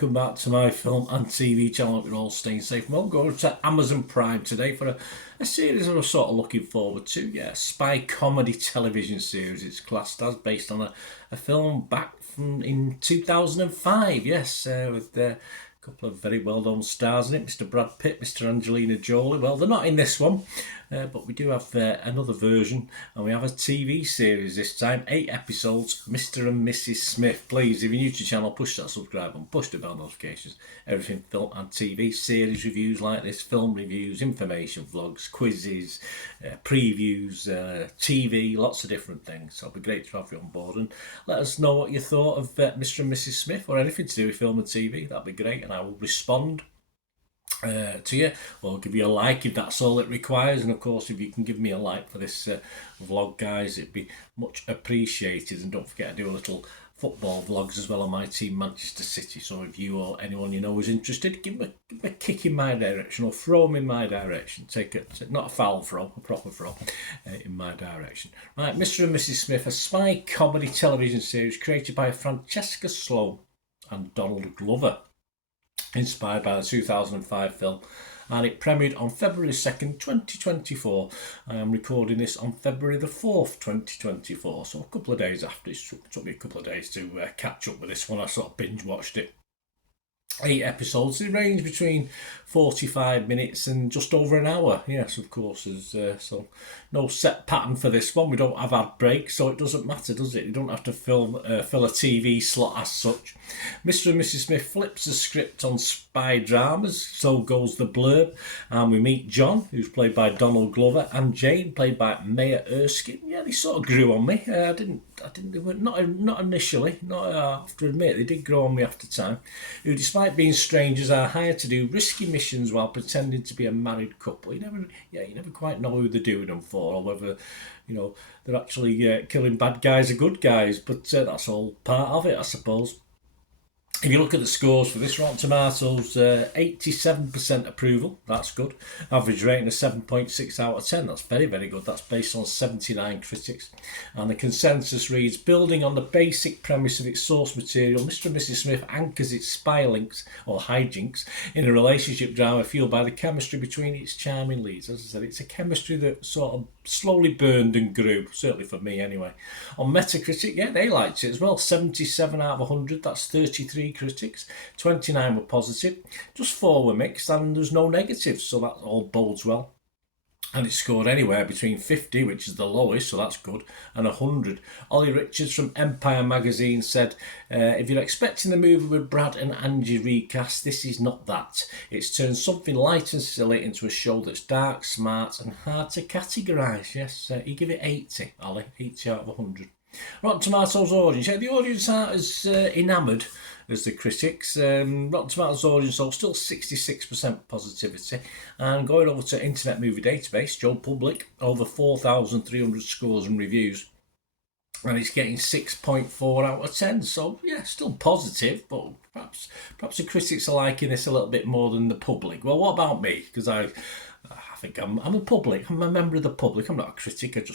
welcome back to my film and TV channel. Hope you're all staying safe. Well, going to Amazon Prime today for a series I was sort of looking forward to. Yeah, spy comedy television series. It's classed as based on a film back from in 2005. Yes, with a couple of very well-known stars in it, Mr. Brad Pitt, Mr. Angelina Jolie. Well, they're not in this one, but we do have another version, and we have a TV series this time, 8 episodes, Mr. and Mrs. Smith. Please, if you're new to the channel, push that subscribe button, push the bell notifications. Everything film and TV series reviews like this, film reviews, information vlogs, quizzes, previews, TV, lots of different things. So it'll be great to have you on board, and let us know what you thought of Mr. and Mrs. Smith, or anything to do with film and TV. That'd be great, and I will respond to you, or give you a like if that's all it requires. And of course, if you can give me a like for this vlog, guys, it'd be much appreciated. And don't forget, I do a little football vlogs as well on my team, Manchester City. So if you or anyone you know is interested, give me a kick in my direction, or throw them in my direction. Take not a foul throw, a proper throw in my direction. Right, Mr. and Mrs. Smith, a spy comedy television series created by Francesca Sloan and Donald Glover, inspired by the 2005 film, and it premiered on February 2nd, 2024. I am recording this on February the 4th, 2024, so a couple of days after. It took me a couple of days to catch up with this one. I sort of binge watched it. 8 episodes. They range between 45 minutes and just over an hour. Yes, of course. There's so no set pattern for this one. We don't have ad breaks, so it doesn't matter, does it? You don't have to fill a TV slot as such. Mr. and Mrs. Smith flips the script on spy dramas. So goes the blurb, and we meet John, who's played by Donald Glover, and Jane, played by Maya Erskine. Yeah, they sort of grew on me. I didn't. They were not initially. Not I have to admit, they did grow on me after time. Who, despite being strangers, are hired to do risky missions while pretending to be a married couple. You never quite know who they're doing them for, or whether they're actually killing bad guys or good guys. But that's all part of it, I suppose. If you look at the scores for this, Rotten Tomatoes, 87% approval. That's good. Average rating of 7.6 out of 10. That's very, very good. That's based on 79 critics. And the consensus reads, building on the basic premise of its source material, Mr. and Mrs. Smith anchors its spy links, or hijinks, in a relationship drama fueled by the chemistry between its charming leads. As I said, it's a chemistry that sort of slowly burned and grew, certainly for me anyway. On Metacritic, yeah, they liked it as well. 77 out of 100. That's 33 critics, 29 were positive, just 4 were mixed, and there's no negatives, so that all bodes well. And it scored anywhere between 50, which is the lowest, so that's good, and 100. Ollie Richards from Empire magazine said, if you're expecting the movie with Brad and Angie recast, this is not that. It's turned something light and silly into a show that's dark, smart, and hard to categorise. Yes, you give it 80, Ollie, 80 out of 100. Rotten Tomatoes audience. Yeah, the audience aren't as enamoured as the critics. Rotten Tomatoes audience, so still 66% positivity. And going over to Internet Movie Database, Joe Public, over 4,300 scores and reviews. And it's getting 6.4 out of 10. So, yeah, still positive, but perhaps the critics are liking this a little bit more than the public. Well, what about me? Because I think I'm a public. I'm a member of the public. I'm not a critic.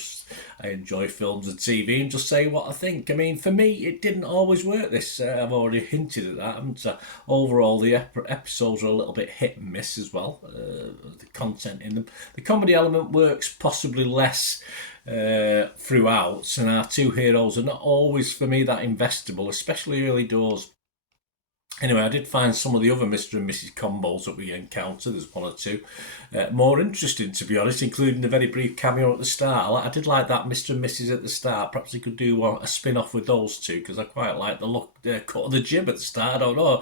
I enjoy films and TV and just say what I think. I mean, for me, it didn't always work. This I've already hinted at that. And overall, the episodes are a little bit hit and miss as well. The content in them, the comedy element works possibly less throughout, and our two heroes are not always for me that investable, especially early doors. Anyway, I did find some of the other Mr. and Mrs. combos that we encounter, there's one or two, more interesting, to be honest, including the very brief cameo at the start. I did like that Mr. and Mrs. at the start. Perhaps they could do a spin-off with those two, because I quite like the look, cut of the jib at the start. I don't know.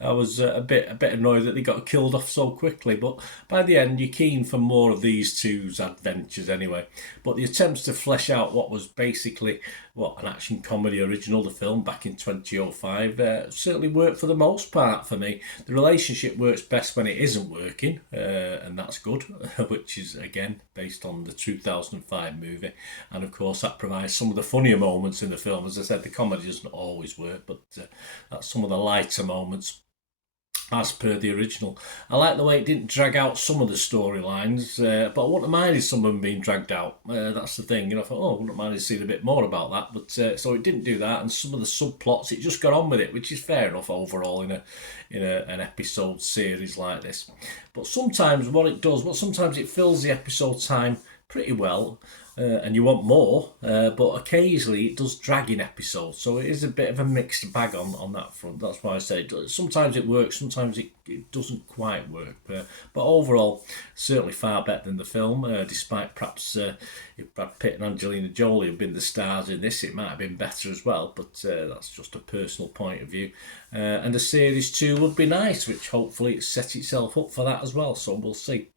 I was a bit annoyed that they got killed off so quickly, but by the end, you're keen for more of these two's adventures anyway. But the attempts to flesh out what was basically an action comedy original, the film back in 2005, certainly worked for the most part for me. The relationship works best when it isn't working, and that's good, which is again based on the 2005 movie, and of course that provides some of the funnier moments in the film. As I said, the comedy doesn't always work, but that's some of the lighter moments. as per the original. I like the way it didn't drag out some of the storylines, but I wouldn't have minded some of them being dragged out. That's the thing, you know. I thought, oh, I wouldn't have minded seeing a bit more about that, but so it didn't do that. And some of the subplots, it just got on with it, which is fair enough overall in an episode series like this. But sometimes what it does, sometimes it fills the episode time pretty well, and you want more, but occasionally it does drag in episodes, so it is a bit of a mixed bag on that front. That's why I say sometimes it works, sometimes it doesn't quite work, but overall certainly far better than the film, despite perhaps if Brad Pitt and Angelina Jolie had been the stars in this, it might have been better as well, but that's just a personal point of view. And the series 2 would be nice, which hopefully it sets itself up for that as well, so we'll see.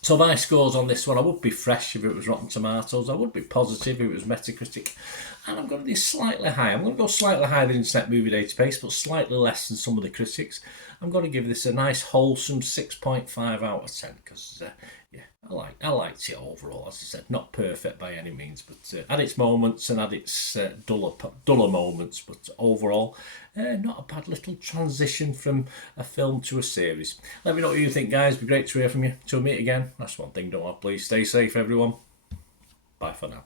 So my scores on this one, I would be fresh if it was Rotten Tomatoes, I would be positive if it was Metacritic, and I'm going to be slightly high. I'm going to go slightly higher than Internet Movie Database, but slightly less than some of the critics. I'm going to give this a nice wholesome 6.5 out of 10, because yeah, I liked it overall. As I said, not perfect by any means, but had its moments and had its duller moments, but overall not a bad little transition from a film to a series. Let me know what you think, guys. It'd be great to hear from you. Till we meet again. That's one thing, don't I? Please stay safe, everyone. Bye for now.